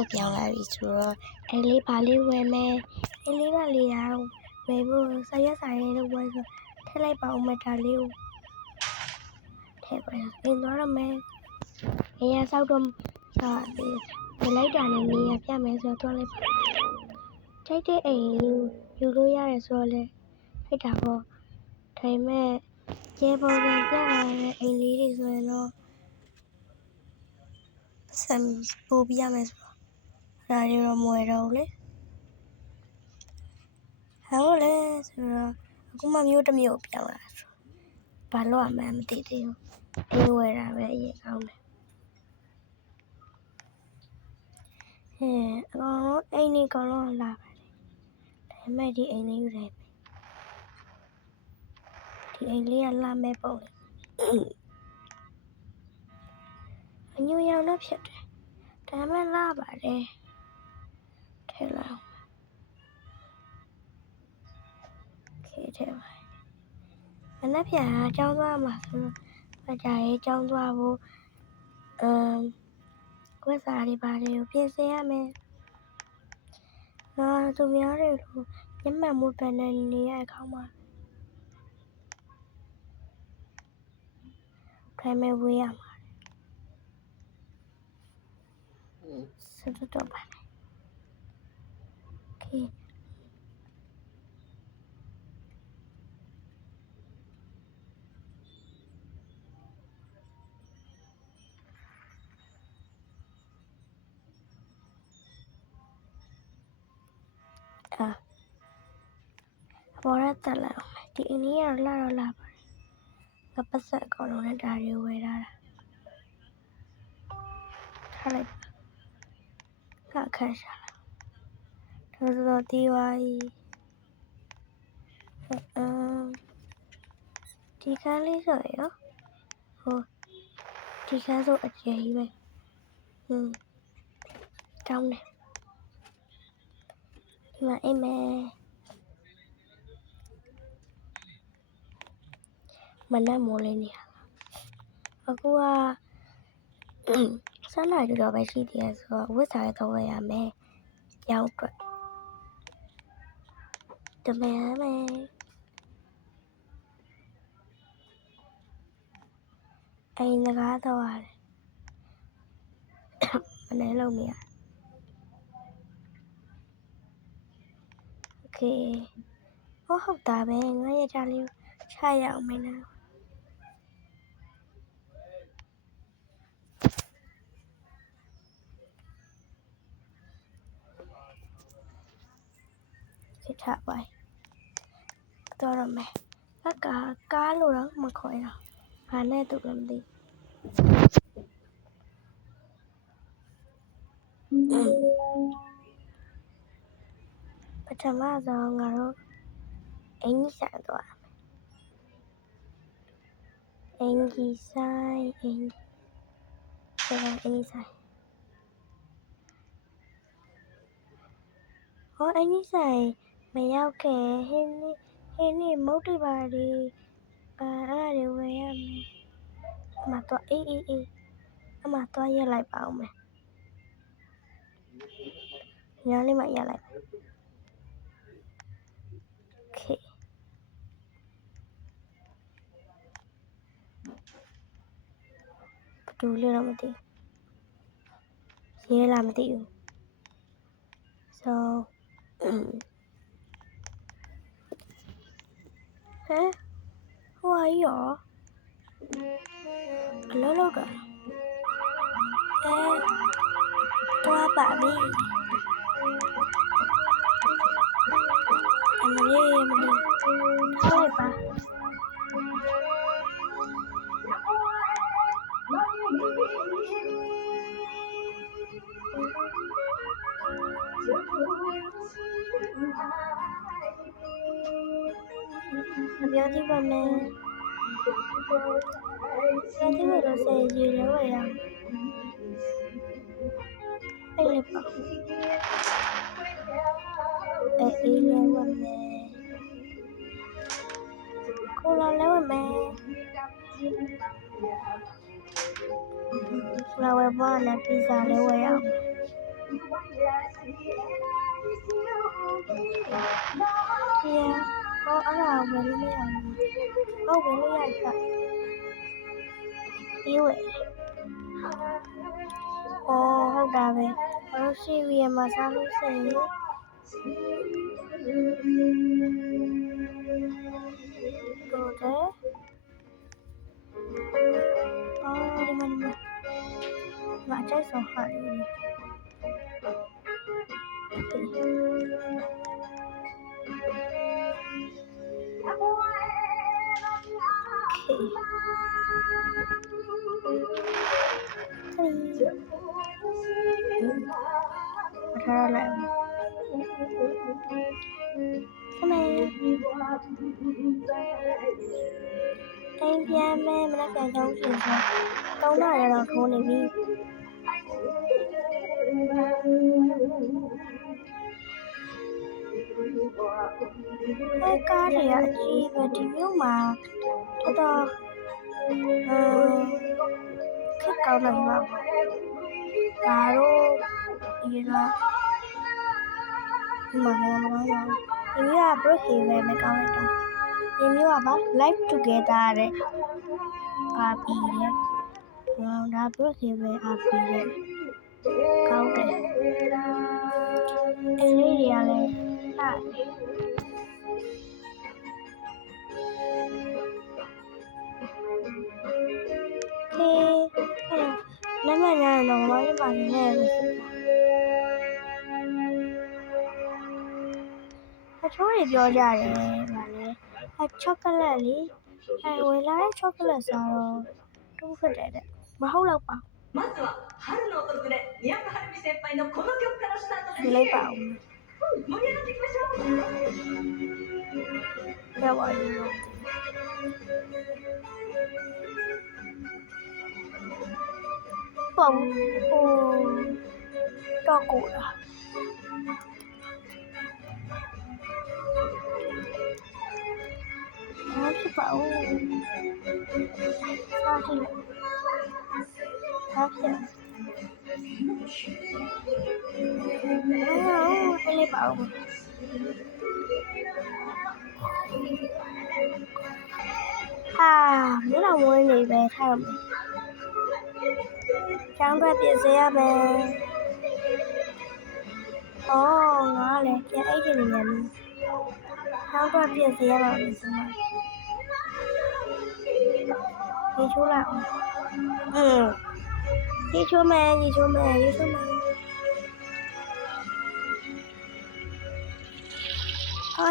ကိုပြောင်းလာပြီဆိုတော့အဲ့လေးဘာလေးဝယ်မယ်အဲ့လေးကလေရဝယ်ဖို့ဆရက်ဆိုင်လေးဝယ်ဆိုထည့်လိုက်ပါဦးမဒါလေးကိုထည့်ပါအင်းသွားရမယ်အရင်ဆောက်တော့ဝယ်လိုက်တာနဲ့နေရပြမယ်ဆိုတော့လိုက်ပါထိုက်တဲ့အိမ်ယူလို့ရတယ်ဆိုတော့လေထိုက်တာပေါ့ဒါပေမဲ့ကျေပေါ်ကပြရတဲ့အိမ်လေးတွေဆိုရင်တော့ဆမ်ပို့ပြရမယ်ဆိုတော့ဒါတွေတော့မဝယ်တော့ဘူးလေဟောလေဆိုတော့အခုမှမျိုးတစ်မျိုးပြောင်းလာဆိုဘာလို့အမှန်းမသိသေးဘူးအိမ်ဝယ်တာပဲအရင်ကောင်းတယ်အကောင်လုံးအိမ်နေကောင်လုံးလာပါတယ်ဒါပေမဲ့ဒီအိမ်လေးယူတယ်ဒီအိမ်လေးကလာမဲ့ပုံလေအညူရောင်တော့ဖြစ်တယ်ဒါပေမဲ့လာပါတယ်ထဲလာခေထဲပါမနေ့ပြန်အကြောင်းသွားမှာဆိုတော့ကြာရေးကြောင်းသွားဖို့ဝက်စာတွေပါတယ်ကိုပြင်ဆင်ရမယ်သူများတွေလိုညမှန်မှုပဲနဲ့နေရခေါင်းမှာခိုင်မဲ့ဝေးရမှာစတော့ပါโอเคဘောရတက်လာဒီအင်းကြီးကတော့လာပါတယ်ပတ်ဆက်အကောင်လုံးနဲ့ဒါတွေဝယ်ထားတာထားလိုက်ခက်ရှာလာတော့ဒီဝါကြီးဒီကန်းလေးဆိုရောဟိုဒီကန်းဆိုအကျယ်ကြီးပဲတောင်းတယ်ဒီမှာအိမ်မဲမနက်မိုးလေးနေရအခုကဆက်လိုက်တော့ပဲရှိသေးတယ်ဆိုတော့ဝစ်စားရတော့ဝယ်ရမယ်ရောင်းအတွက်တမန်မယ်အိမ်စကားတော့ရတယ်မနေ့လုံးမရโอเคဟုတ်တာပဲငါရကြလေးချရအောင်မင်းနာစစ်ထားပါတော့ရမယ်ကားလို့တော့မခေါ်ရအောင်ဘာနဲ့တူလည်းမသိပထမဆုံးငါတို့အင်ကြီးဆိုင်သွားအင်ကြီးဆိုင်အင်ကြီးဆိုင်အင်ကြီးဆိုင်မရောက်ခင်ဟင်းနေမုတ်တိပါဒီအဲ့ဒါတွေဝယ်ရမယ်အမတော့အေးအမတော့ရက်လိုက်ပါဦးမယ်ညာလေးမရက်လိုက်โอเคဘယ်လိုလဲတော့မသိရေးလားမသိဘူး so ဟဲ့ဟိုအကြီးရောအလောလောကသွားပါပြီအမလေးထားလိုက်ပါပြောကြည့်ပါမယ်ပြောကြည့်လို့ဆိုရင်ရေလဲဝယ်ရအဲ့လေပါအေးလဲဝယ်မယ်ကိုလာလဲဝယ်မယ်ဖလာဝယ်ပါနဲ့ပီဇာလဲဝယ်ရအောင် အားလာဝယ်လို့မရဘူးဟုတ်ဝယ်လို့ရတယ်အေးဝယ်ဟုတ်တာပဲဘာလို့ရှိရမှာစားလို့စိတ်တော့တယ်ဒီမှာအကျိုက်ဆောင်ဟာလေးထားလိုက်ခမဲအိမ်ပြန်မယ်မနက်ပြန်ကြောင်းရှင်ဆို3 နာရီတော့ထိုးနေပြီကားတွေအကြီးပဲဒီမြို့မှာတော့ခက်ကောင်းတယ်ပါဒါတော့ဒီတော့ဒီမှာကတော့ဒီက Brookhaven နဲ့ကောင်းလိုက်တာဒီမျိုးကပါ Live Together တဲ့ RP တဲ့ဒါ Brookhaven RP တဲ့ကောင်းတယ်အဲ့ဒီတွေကလည်းနမညာတော့ဘာလို့ပါနေလဲအချိုးတွေပြောကြတယ်ဗာလေချောကလက်လေးဝယ်လာတဲ့ချောကလက်စားတော့တူးဖြစ်တယ်တဲ့မဟုတ်တော့ပါまずは春の訪れ宮田春美先輩のこの曲からスタートですလိုက်ပါဦး盛り上がっていきましょうရပါဘူးပေါ့တော့ကိုလားဘာဖြစ်ပါဦးစားကြည့်ဘာဖြစ်အဲ့လေးပါဦးမင်းတော်ဝင်းနေပဲထားရမယ်ကျောင်းထွက်ပြင်စေရမယ်ငါလည်းပြန်အိတ်နေတယ်ကျောင်းထွက်ပြင်စေရပါမယ်ဆိုမှရေချိုးလိုက်အောင်ရေချိုးမယ်ဟုတ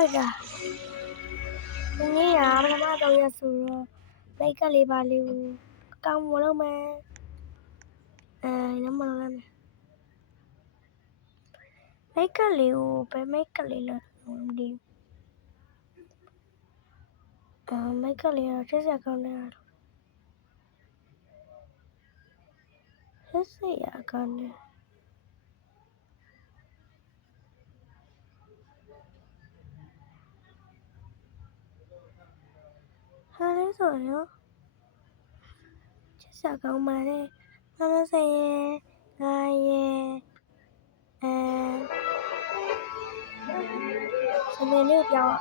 ်တာဒီနေ့ကပထမတော့ရဆိုတော့မိတ်ကလေးပါလေးကိုအကောင်မလုပ်မယ်နမလာမယ်မိတ်ကလေးကိုပဲမိတ်ကလေးလို့မသိဘူးမိတ်ကလေးတော့ချက်ဆက်ကောင်းတယ်ချက်ဆက်ရကောင်းတယ်ဟာလေးဆိုရောချက်ဆက်ကောင်းပါလေမမဆယ်ရဲ့ငါရဲ့စပင်းလေးပြောင်း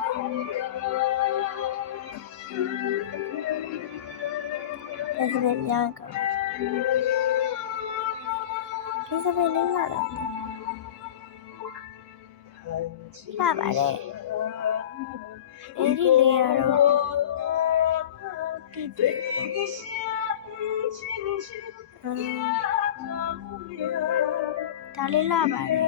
စပင်းများကောဒီစပင်းလေးလာတော့လာပါလေအဲ့ဒီလေးရတော့ဒါလေးလာပါလေ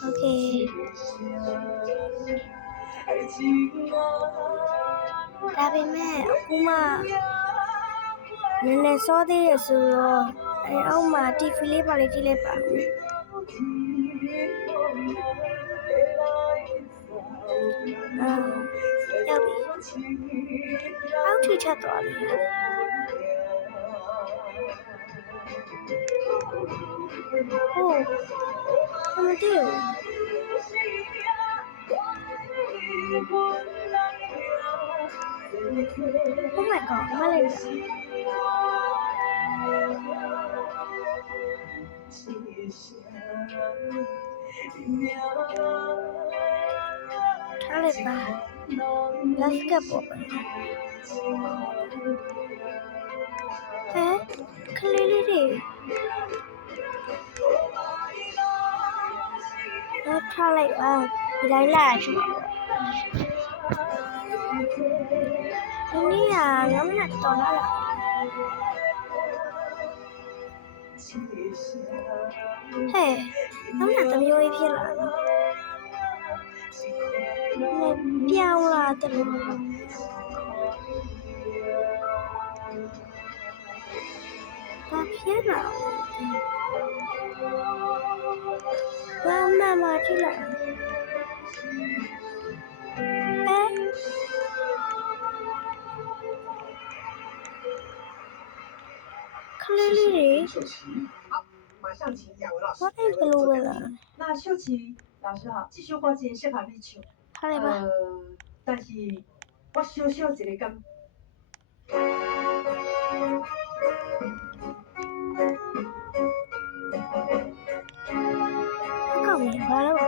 โอเคဒါပေမဲ့အခုမှနည်းနည်းစောသေးရဆိုတော့အောက်မှာတီဖီလေးပါလေးကြည့်လိုက်ပါရောက်ပြီအောက်ထိချက်သွားပြီမသိဘူး Oh my god မလေးထားလိုက်ပါ basketball ခလေးလေးတွေထားလိုက်ပါဒီတိုင်းလာချင်ပါဒီနေ့ကငါမနဲ့တော်လာလားဟဲ့ငါမနဲ့တမျိုးကြီးဖြစ်လာနော်ပြောင်းလာတယ်ဘာဖြစ်လာ妈妈去了。哎，看丽丽，马上请两位老师。我太不录了。那秀琪老师好，继续关心是卡比球。好嘞吧。但是我小小一个感。搞明白了吧？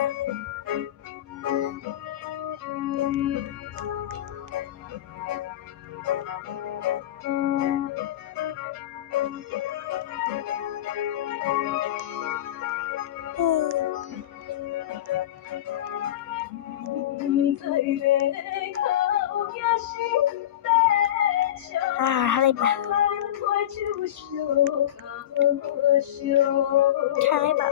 好嘞吧。看嘞吧。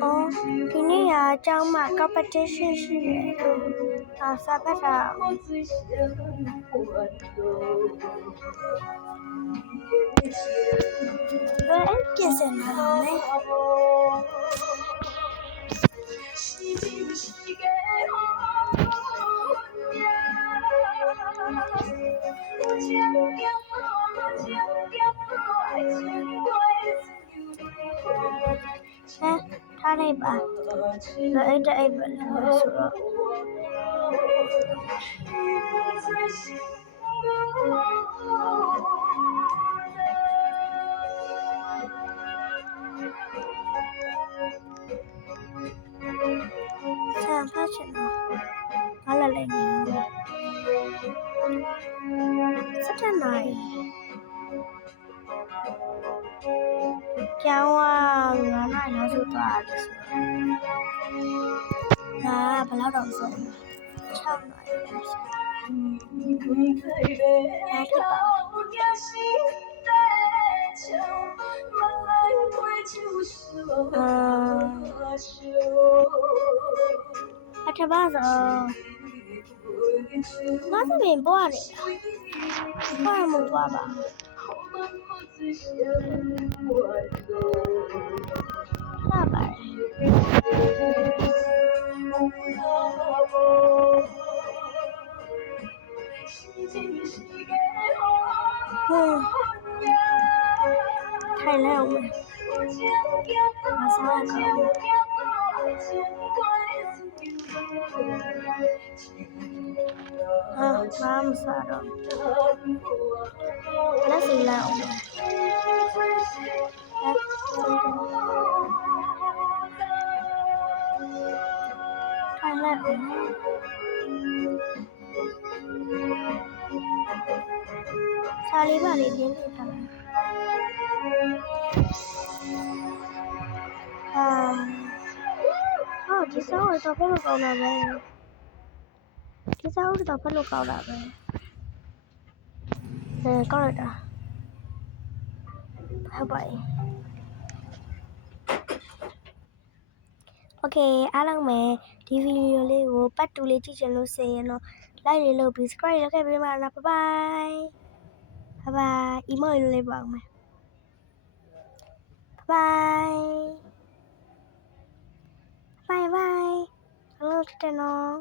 哦，今年呀，张马搞不这些事，啥不啥？这是哪嘞？ထားလိုက်ပါအဲ့ဒါအဲ့ပါလို့ဆိုတော့ဆန်ဖတ်ချင်တော့ဘာလဲလဲနေ7 နာရီကျောင်းက9 နာရီလောက်ဆိုသွားတယ်ဆိုတော့ဘယ်လောက်တော့ဆို6 နာရီလောက်ဆိုအထပါဆိုငါသမင်ပေါ်နေတာဘာမှမသွားပါဟာပါထိုင်လိုက်အောင်မစားကောင်းဘာမှမစားတော့လက်စီလိုက်အောင်ထိုင်လိုက်အောင်စာလေးပါလေးတင်းပေးထားလိုက်ဒီစောင်းတော့ဖတ်လို့ကောင်းတာပဲဒီစောင်းတော့ဖတ်လို့ကောင်းတာပဲကောင်းလိုက်တာဟုတ်ပါရဲ့โอเคအားလုံးပဲဒီဗီဒီယိုလေးကိုပတ်တူလေးကြည့်ချင်လို့ဆိုရင်တော့ like လေးလုပ်ပြီး subscribe လုပ်ခဲ့ပေးပါလား bye bye bye bye email လေးပါအောင်မယ် bye bye bye bye hello တဲ့နော်